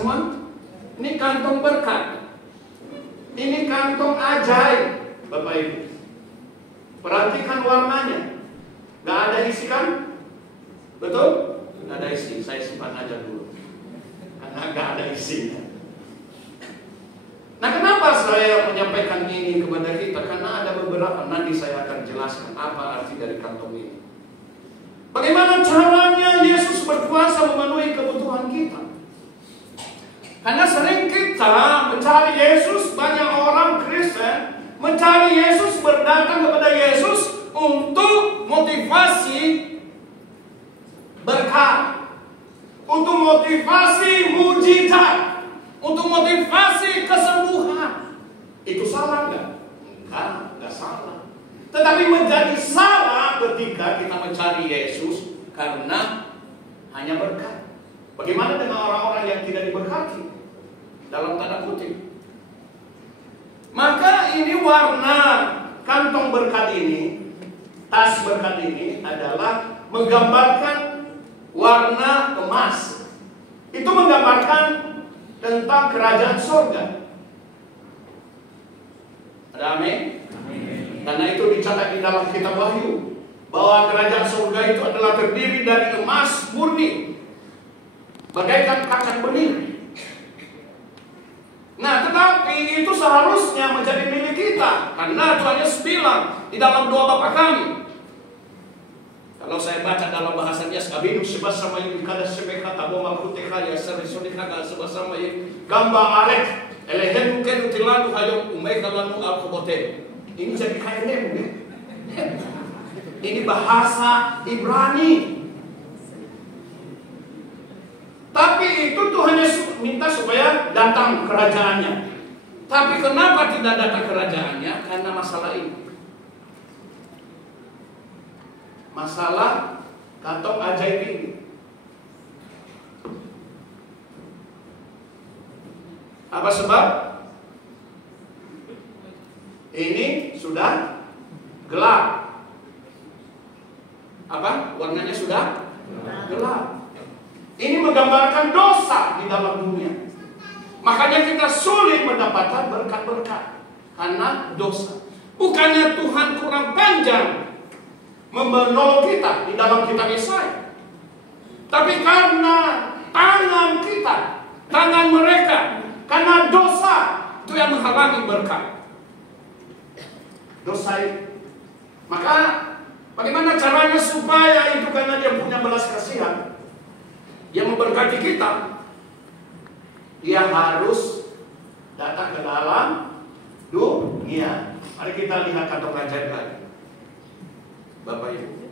semua? Ini kantong berkat. Ini kantong ajaib, Bapak Ibu. Perhatikan warnanya. Gak ada isi kan? Betul? Gak ada isi. Saya simpan aja dulu. Karena gak ada isinya. Nah, kenapa saya menyampaikan ini kepada kita? Karena ada beberapa, nanti saya akan jelaskan apa arti dari kantong ini. Bagaimana caranya Yesus berkuasa memenuhi kebutuhan kita? Karena sering kita mencari Yesus, banyak orang Kristen mencari Yesus, berdatang kepada Yesus untuk motivasi berkat, untuk motivasi mujizat, untuk motivasi kesembuhan. Itu salah nggak? Enggak salah. Tetapi menjadi salah ketika kita mencari Yesus karena hanya berkat. Bagaimana dengan orang-orang yang tidak diberkati? Dalam tanda kutip. Maka ini warna kantong berkat ini, tas berkat ini adalah menggambarkan warna emas. Itu menggambarkan tentang kerajaan surga. Ada amin? Karena itu dicatat di dalam kitab Wahyu bahwa kerajaan surga itu adalah terdiri dari emas murni, bagaikan kacang bening. Nah, tetapi itu seharusnya menjadi milik kita, karena Tuhan Yesus bilang di dalam doa Bapa kami. Kalau saya baca dalam bahasanya, Abinu sebasama yang dikada sebekata boma kutekaya serisodikaga sebasama yang gamba arek elehen mungkin utilalu hayong umekalanu alkobote. Ini jadi KLM, ya? Ini bahasa Ibrani. Tapi itu Tuhan Yesus minta supaya datang kerajaannya. Tapi kenapa tidak datang kerajaannya? Karena masalah ini. Masalah kantong ajaib ini. Apa sebab? Ini sudah gelap. Apa? Warnanya sudah gelap. Ini menggambarkan dosa di dalam dunia. Makanya kita sulit mendapatkan berkat-berkat karena dosa. Bukannya Tuhan kurang panjang menolong kita di dalam kitab Yesaya, tapi karena tangan kita, tangan mereka, karena dosa itu yang menghalangi berkat. Dosa itu. Maka bagaimana caranya supaya itu, karena dia punya belas kasihan, dia memberkati kita, dia harus datang ke dalam dunia. Mari kita lihat kantong ajaib lagi, Bapak Ibu.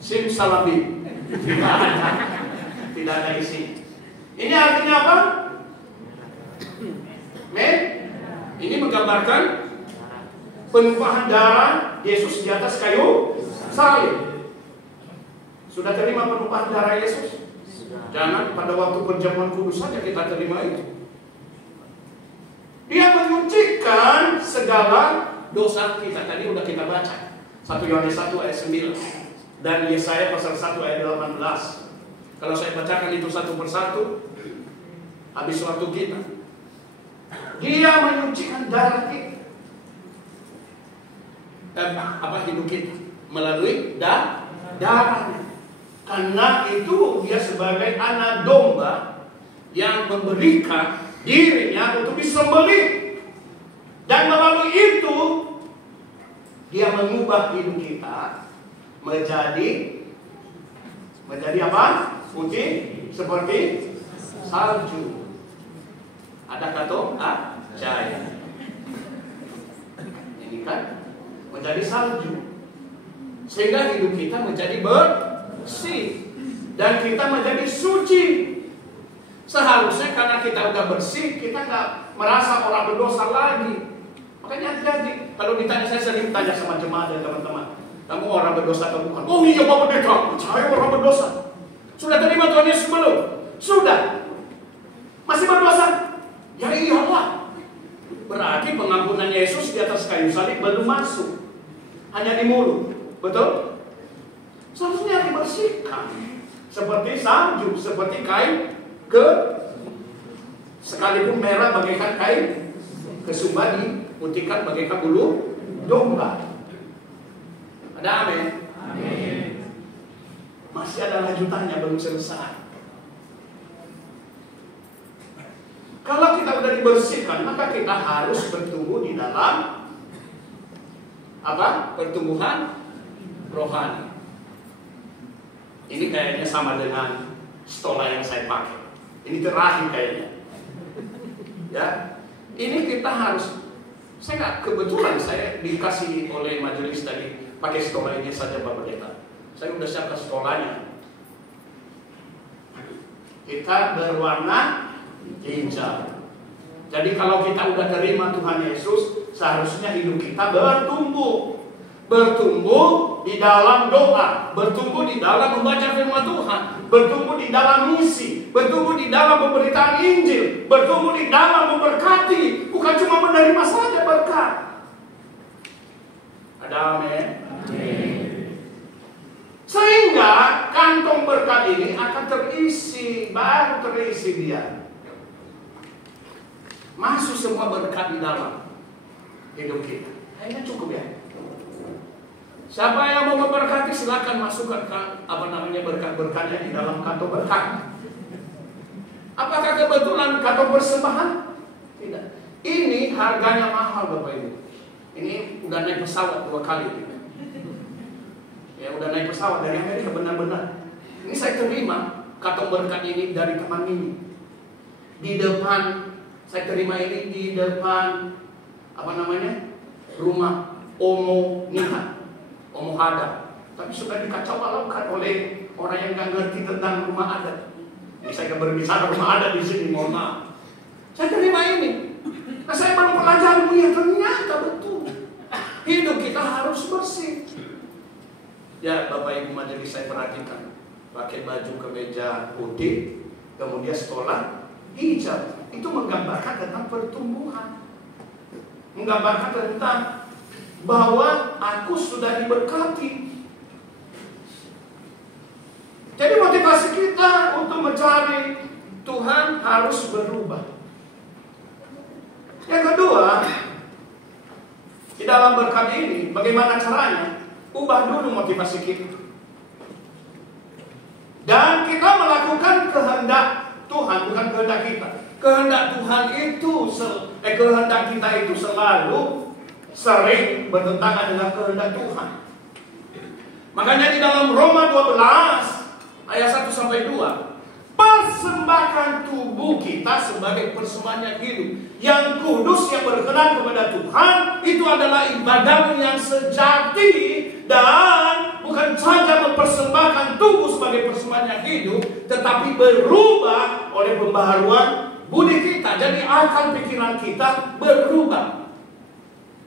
Simsalabim. Tidak ada isi. Ini artinya apa? Ini menggambarkan penumpahan darah Yesus di atas kayu salib. Sudah terima penumpahan darah Yesus? Jangan pada waktu perjamuan kudus saja kita terima itu. Dia menyucikan segala dosa kita. Tadi udah kita baca 1 Yohanes 1 ayat 9 dan Yesaya pasal 1 ayat 18. Kalau saya bacakan itu satu persatu, habis waktu kita. Dia menyucikan darah kita, hidup kita melalui darahnya. Karena itu dia sebagai anak domba yang memberikan dirinya untuk disembelih. Dan melalui itu dia mengubah hidup kita menjadi apa? Putih seperti salju. Ada kantong ajaib. Ini kan menjadi salju. Sehingga hidup kita menjadi bersih dan kita menjadi suci. Seharusnya karena kita udah bersih, kita nggak merasa orang berdosa lagi. Makanya hati-hati. Kalau ditanya, saya sering tanya sama jemaat dan teman-teman, kamu orang berdosa atau bukan? Oh iya Bapak Pendeta, saya orang berdosa. Sudah terima Tuhan Yesus belum? Sudah. Masih berdosa? Ya iyalah. Berarti pengampunan Yesus di atas kayu salib belum masuk, hanya di mulut. Betul? Seharusnya dibersihkan seperti salju, seperti kain Sekalipun merah bagaikan kain kesumba, diputihkan bagaikan bulu domba. Ada amin? Amin. Masih ada lanjutannya, belum selesai. Kalau kita sudah dibersihkan, maka kita harus bertumbuh di dalam apa? Pertumbuhan rohani. Ini kayaknya sama dengan stola yang saya pakai. Ini terakhir kayaknya. Ya, ini kita harus. Kebetulan saya dikasih oleh majelis tadi pakai stola ini saja Pak Pendeta. Saya sudah siapkan stolanya. Kita berwarna hijau. Jadi kalau kita udah terima Tuhan Yesus, seharusnya hidup kita bertumbuh. Bertumbuh di dalam doa, bertumbuh di dalam membaca firman Tuhan, bertumbuh di dalam misi, bertumbuh di dalam pemberitaan Injil, bertumbuh di dalam memberkati, bukan cuma menerima saja berkat. Ada amin? Sehingga kantong berkat ini akan terisi, baru terisi dia. Masuk semua berkat di dalam hidup kita. Kayaknya cukup ya. Siapa yang mau memberkati silakan masukkan berkat-berkatnya di dalam kantong berkat. Apakah kebetulan kantong persembahan? Tidak. Ini harganya mahal Bapak Ibu. Ini udah naik pesawat 2 kali. Ya udah naik pesawat dari Amerika benar-benar. Ini saya terima kantong berkat ini dari teman ini. Di depan saya terima ini di depan rumah Omo Nihat. Omo Hada, tapi sudah dikacau balaukan oleh orang yang nggak ngerti tentang rumah adat. Ini saya berbicara rumah adat di sini, mohon maaf. Saya terima ini. Nah, saya baru pelajari, ya ternyata betul. Hidup kita harus bersih. Ya, Bapak Ibu majelis saya perhatikan, pakai baju kemeja putih, kemudian stola hijau. Itu menggambarkan tentang pertumbuhan, menggambarkan tentang bahwa aku sudah diberkati. Jadi motivasi kita untuk mencari Tuhan harus berubah. Yang kedua, di dalam berkat ini, bagaimana caranya? Ubah dulu motivasi kita. Dan kita melakukan kehendak Tuhan, bukan kehendak kita. Kehendak Tuhan itu, kehendak kita itu selalu sering bertentangan dengan kehendak Tuhan. Makanya di dalam Roma 12 ayat 1-2, persembahkan tubuh kita sebagai persembahan yang hidup, yang kudus, yang berkenan kepada Tuhan. Itu adalah ibadahmu yang sejati. Dan bukan saja mempersembahkan tubuh sebagai persembahan yang hidup, tetapi berubah oleh pembaharuan budi kita. Jadi akal pikiran kita berubah.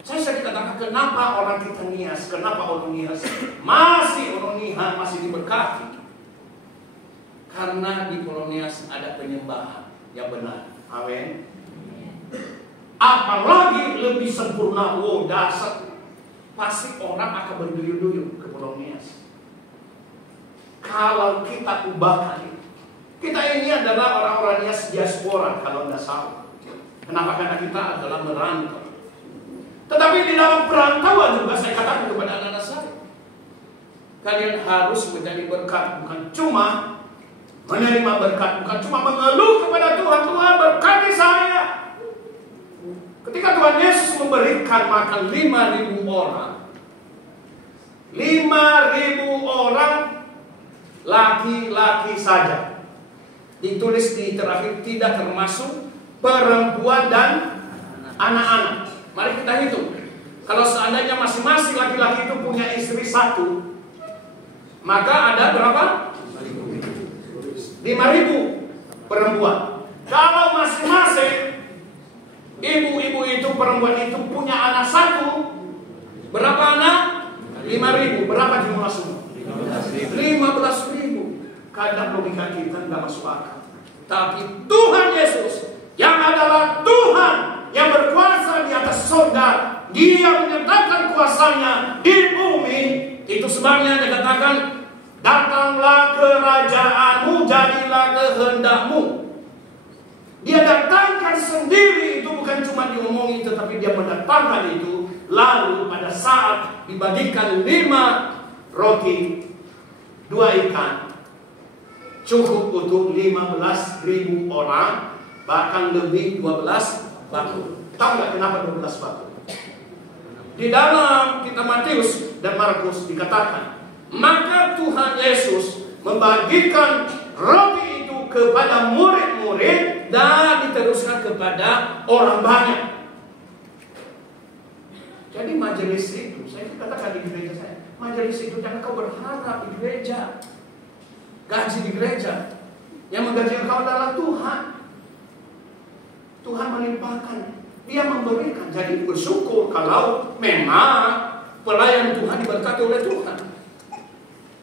Saya sering katakan, kenapa orang kita nias? Kenapa orang nias? Masih diberkati. Karena di Polonias ada penyembahan yang benar. Amin. Apalagi lebih sempurna. Dasar. Pasti orang akan berduyun-duyun ke Polonias. Kalau kita ubahkan itu. Kita ini adalah orang-orang Nias diaspora kalau tidak salah. Kenapa? Karena kita adalah merantau. Tetapi di dalam perantauan juga saya katakan kepada anak-anak saya, kalian harus menjadi berkat, bukan cuma menerima berkat, bukan cuma mengeluh kepada Tuhan, Tuhan berkati saya. Ketika Tuhan Yesus memberikan makan 5.000 orang, 5.000 orang laki-laki saja. Ditulis di terakhir, tidak termasuk perempuan dan anak-anak. Mari kita hitung. Kalau seandainya masing-masing laki-laki itu punya istri 1, maka ada berapa? 5.000 perempuan. Kalau masing-masing ibu-ibu itu, perempuan itu punya anak 1, berapa anak? 5.000. Berapa jumlah semua? 15.000. Kadang logika kita tidak masuk akal. Tapi Tuhan Yesus yang adalah Tuhan yang berkuasa di atas surga, Dia menyatakan kuasanya di bumi. Itu sebabnya Dia katakan, datanglah kerajaanmu, jadilah kehendakmu. Dia datangkan tetapi dia mendatangkan itu. Lalu pada saat dibagikan 5 roti, 2 ikan, cukup untuk 15.000 orang, bahkan lebih 12 batu. Tahu nggak kenapa 12 batu? Di dalam kitab Matius dan Markus dikatakan, maka Tuhan Yesus membagikan roti itu kepada murid-murid dan diteruskan kepada orang banyak. Jadi majelis itu, saya katakan di gereja saya, majelis itu jangan kau berharap di gereja, gaji di gereja. Yang menggaji kau adalah Tuhan. Tuhan melimpahkan, Dia memberikan. Jadi bersyukur kalau memang pelayan Tuhan diberkati oleh Tuhan.